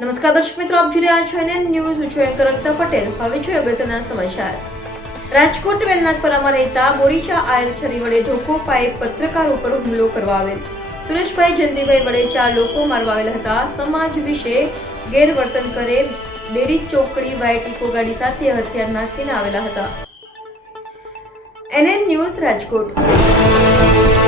નમસ્કાર દર્શક મિત્રો, આપ જોઈ રહ્યા છો NN ન્યૂઝ. હું છું એન્કર અનિતા પટેલ. હવે છે અગત્યના સમાચાર. રાજકોટ વેલનાથપરામાં રહેતા બોરીચા આયર છરી વડે ધોકો પાઈ પત્રકાર ઉપર હુમલો કરવા આવેલ. સુરેશભાઈ જયંતિભાઈ વડે 4 લોકો મારવા આવેલા હતા. સમાજ વિશે ગેરવર્તન કરે બેડી ચોકડી વાય ટીકો ગાડી સાથે હથિયાર નાખીને આવેલા હતા. NN news Rajkot.